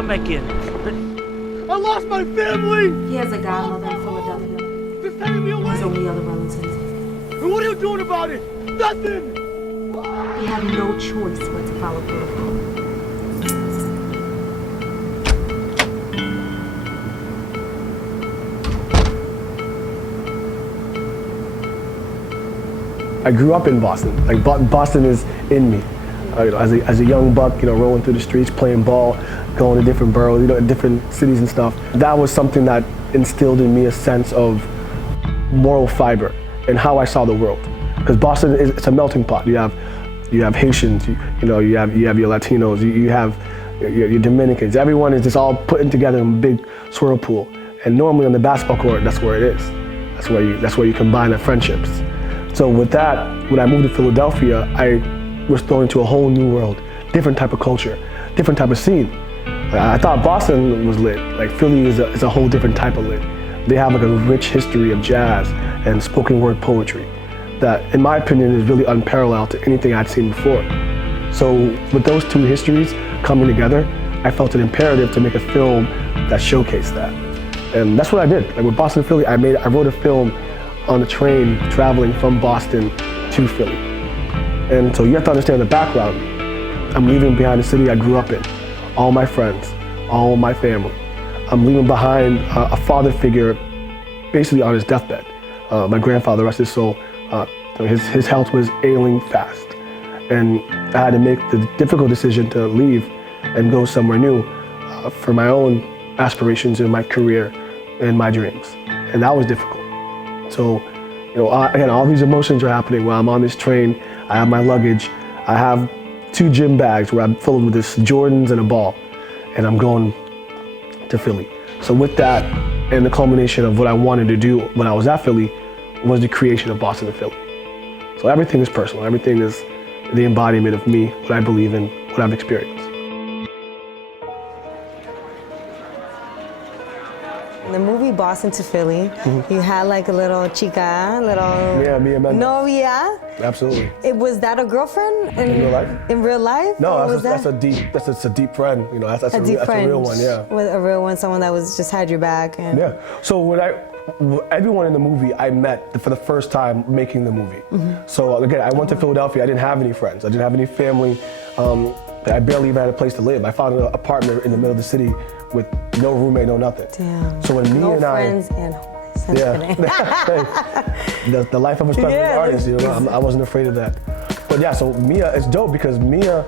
come back in. I lost my family! He has a godmother in Philadelphia. They're sending me away! His only other relative. And what are you doing about it? Nothing! We have no choice but to follow protocol. I grew up in Boston. Like Boston is in me. As a young buck, rolling through the streets, playing ball, going to different boroughs, different cities and stuff. That was something that instilled in me a sense of moral fiber and how I saw the world. Because Boston it's a melting pot. You have Haitians, you have your Latinos, you have your Dominicans. Everyone is just all putting together in a big swirl pool. And normally on the basketball court, that's where it is. That's where you combine the friendships. So with that, when I moved to Philadelphia, I was thrown into a whole new world, different type of culture, different type of scene. I thought Boston was lit. Like Philly is a whole different type of lit. They have like a rich history of jazz and spoken word poetry that, in my opinion, is really unparalleled to anything I'd seen before. So with those two histories coming together, I felt it imperative to make a film that showcased that. And that's what I did. Like with Boston2Philly, I wrote a film on the train traveling from Boston to Philly. And so you have to understand the background. I'm leaving behind the city I grew up in, all my friends, all my family. I'm leaving behind a father figure basically on his deathbed. My grandfather, rest his soul, his health was ailing fast. And I had to make the difficult decision to leave and go somewhere new for my own aspirations in my career and my dreams. And that was difficult. So, again, all these emotions are happening while I'm on this train. I have my luggage. I have 2 gym bags where I'm filled with this Jordans and a ball, and I'm going to Philly. So with that, and the culmination of what I wanted to do when I was at Philly was the creation of Boston2Philly. So everything is personal. Everything is the embodiment of me, what I believe in, what I've experienced. In the movie Boston2Philly, you had like a little chica, Mia Mendes. novia. Absolutely. Was that a girlfriend in real life? In real life? No, that's a deep friend. That's a real one. Yeah. With a real one, someone that was just had your back. And yeah. So everyone in the movie I met for the first time making the movie. So again, I went to Philadelphia. I didn't have any friends. I didn't have any family. I barely even had a place to live. I found an apartment in the middle of the city with no roommate, no nothing. Damn. So when me no and friends and homeless. The life of a struggling artist, I wasn't afraid of that. But yeah, so Mia, it's dope because Mia,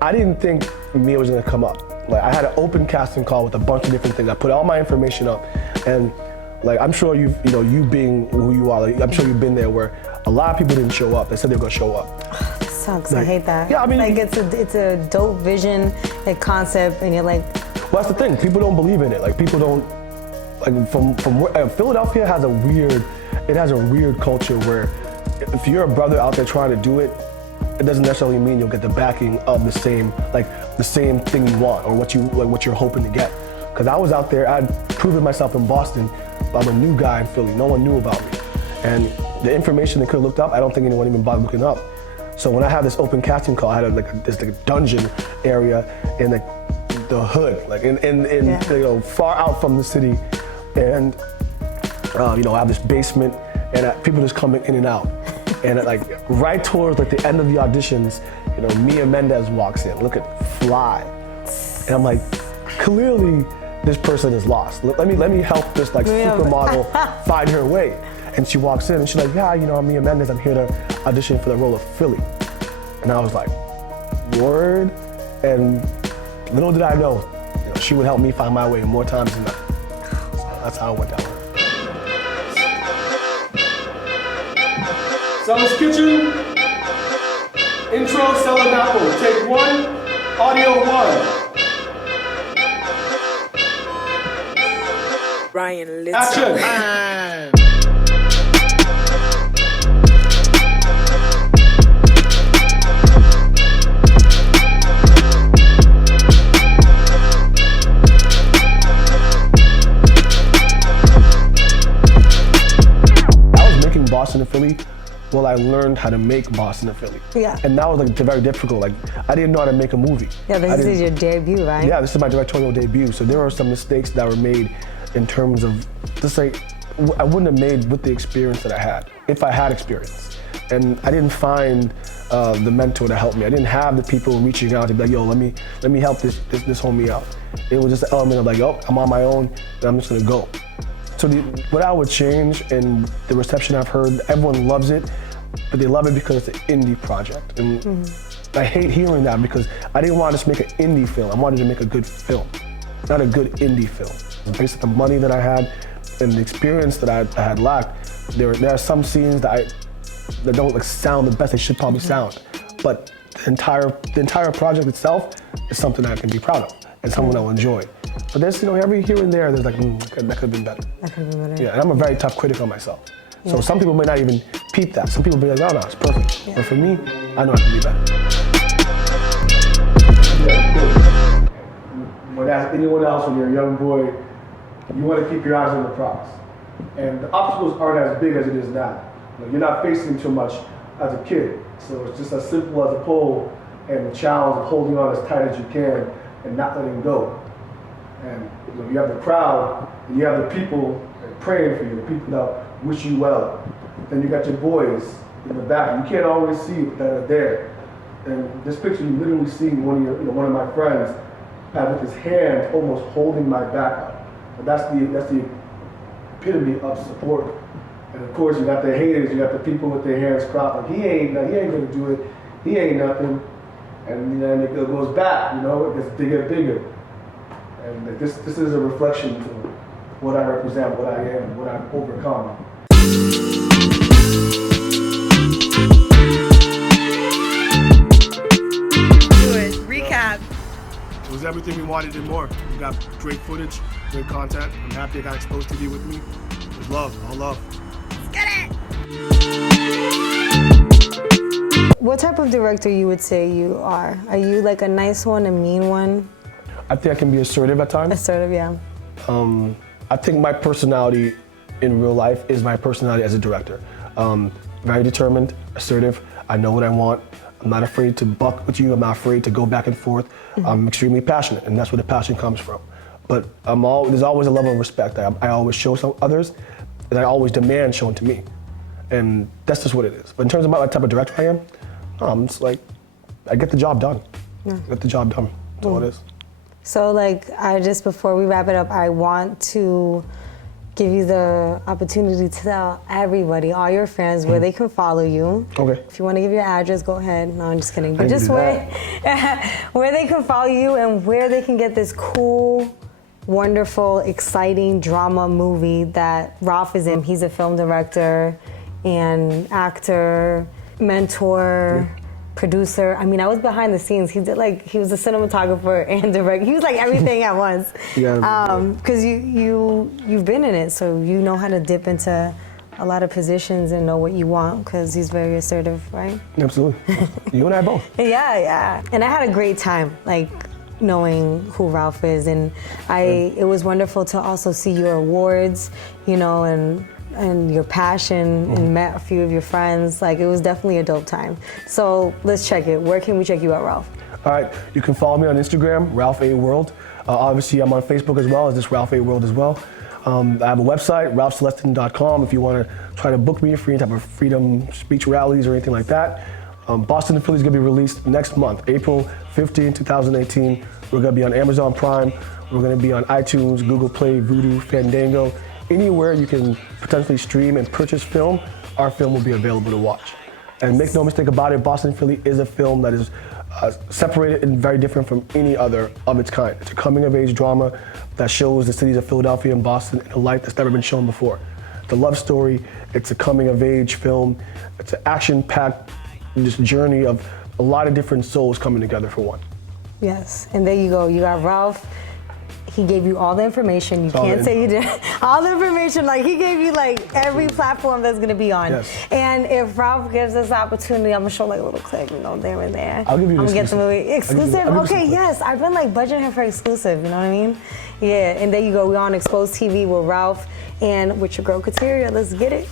I didn't think Mia was gonna come up. Like I had an open casting call with a bunch of different things. I put all my information up, and like I'm sure you being who you are, like, I'm sure you've been there where a lot of people didn't show up. They said they were gonna show up. That sucks. Like, I hate that. Yeah, I mean, like it's a dope vision, a concept, and you're like. Well, that's the thing. People don't believe in it. Like people don't. Like from Philadelphia has a weird culture where if you're a brother out there trying to do it, it doesn't necessarily mean you'll get the backing of the same thing you want or what you're hoping to get. Because I was out there, I'd proven myself in Boston, but I'm a new guy in Philly. No one knew about me, and the information they could have looked up, I don't think anyone even bothered looking up. So when I had this open casting call, I had this dungeon area in the hood, like in far out from the city, and I have this basement, and people just coming in and out, and right towards the end of the auditions, Mia Mendes walks in, looking fly, and I'm like, clearly this person is lost. Let me help this supermodel find her way, and she walks in and she's like, yeah, I'm Mia Mendes. I'm here to audition for the role of Philly, and I was like, word, and. Little did I know, she would help me find my way more times than not. So that's how it went down. Cella's Kitchen. Intro, Cella Apple. Take 1, audio 1. Ryan, let's Action. Boston2Philly Well, I learned how to make Boston to Philly. Yeah. And that was like very difficult. Like, I didn't know how to make a movie. Yeah, this is your debut, right? Yeah, this is my directorial debut. So there were some mistakes that were made in terms of just like, I wouldn't have made with the experience that I had, if I had experience. And I didn't find the mentor to help me. I didn't have the people reaching out to be like, yo, let me help this homie out. It was just an element of like, oh, I'm on my own, and I'm just gonna go. So what I would change, and the reception I've heard, everyone loves it, but they love it because it's an indie project. And I hate hearing that because I didn't want to just make an indie film. I wanted to make a good film, not a good indie film. Based on the money that I had and the experience that I had lacked, there are some scenes that don't like sound the best they should probably sound. But the entire project itself is something that I can be proud of and something I'll enjoy. But there's, every here and there, there's like, that could have been better. That could have been better. Yeah, and I'm a very tough critic on myself. Yeah. So some people may not even peep that. Some people be like, oh no, it's perfect. Yeah. But for me, I know I can be better. Yeah, but as anyone else, when you're a young boy, you want to keep your eyes on the prize. And the obstacles aren't as big as it is now. You're not facing too much as a kid. So it's just as simple as a pole and the challenge of holding on as tight as you can and not letting go. And you have the crowd, and you have the people praying for you, the people that wish you well. Then you got your boys in the back. You can't always see that are there. And this picture, you literally see one of my friends with his hand almost holding my back up. And that's the epitome of support. And of course, you got the haters, you got the people with their hands cropped. Like, he ain't gonna do it. He ain't nothing. And then it goes back. It gets bigger. And this is a reflection to what I represent, what I am, what I've overcome. Recap. It was everything we wanted and more. We got great footage, great content. I'm happy I got eXpozedTV with me. It was love, all love. Let's get it! What type of director you would say you are? Are you like a nice one, a mean one? I think I can be assertive at times. Assertive, yeah. I think my personality in real life is my personality as a director. Very determined, assertive. I know what I want. I'm not afraid to buck with you. I'm not afraid to go back and forth. I'm extremely passionate, and that's where the passion comes from. But there's always a level of respect that I always show some others, and I always demand shown to me. And that's just what it is. But in terms of what type of director I am, I'm just like, I get the job done. Yeah. I get the job done. That's all it is. So before we wrap it up, I want to give you the opportunity to tell everybody, all your fans, where they can follow you. Okay. If you want to give your address, go ahead. No, I'm just kidding. But just where they can follow you and where they can get this cool, wonderful, exciting drama movie that Ralph is in. He's a film director and actor, mentor, producer. I mean, I was behind the scenes. He was a cinematographer and director. He was like everything at once. Because you've been in it, so you know how to dip into a lot of positions and know what you want, because he's very assertive, right? Absolutely. You and I both. Yeah. And I had a great time, knowing who Ralph is, and it was wonderful to also see your awards, and your passion, and met a few of your friends. It was definitely a dope time. So let's check it. Where can we check you out, Ralph? All right, you can follow me on Instagram, Ralph A World. Obviously, I'm on Facebook as well, as this Ralph A World as well. I have a website, ralphcelestin.com, if you want to try to book me for any type of freedom speech rallies or anything like that. Boston2Philly is going to be released next month, April 15, 2018. We're going to be on Amazon Prime. We're going to be on iTunes, Google Play, Vudu, Fandango. Anywhere you can potentially stream and purchase film, our film will be available to watch. And make no mistake about it, Boston2Philly is a film that is separated and very different from any other of its kind. It's a coming-of-age drama that shows the cities of Philadelphia and Boston in a light that's never been shown before. It's a love story, it's a coming-of-age film, it's an action-packed journey of a lot of different souls coming together for one. Yes, and there you go. You got Ralph. He gave you all the information. You can't say you did all the information. He gave you every platform that's gonna be on. Yes. And if Ralph gives us the opportunity, I'm gonna show a little clip, there and there. I'll give you. I'm gonna get the movie exclusive. Okay, yes. I've been budgeting him for exclusive. You know what I mean? Yeah. And there you go. We're on eXpozedTV with Ralph and with your girl Katiria. Let's get it.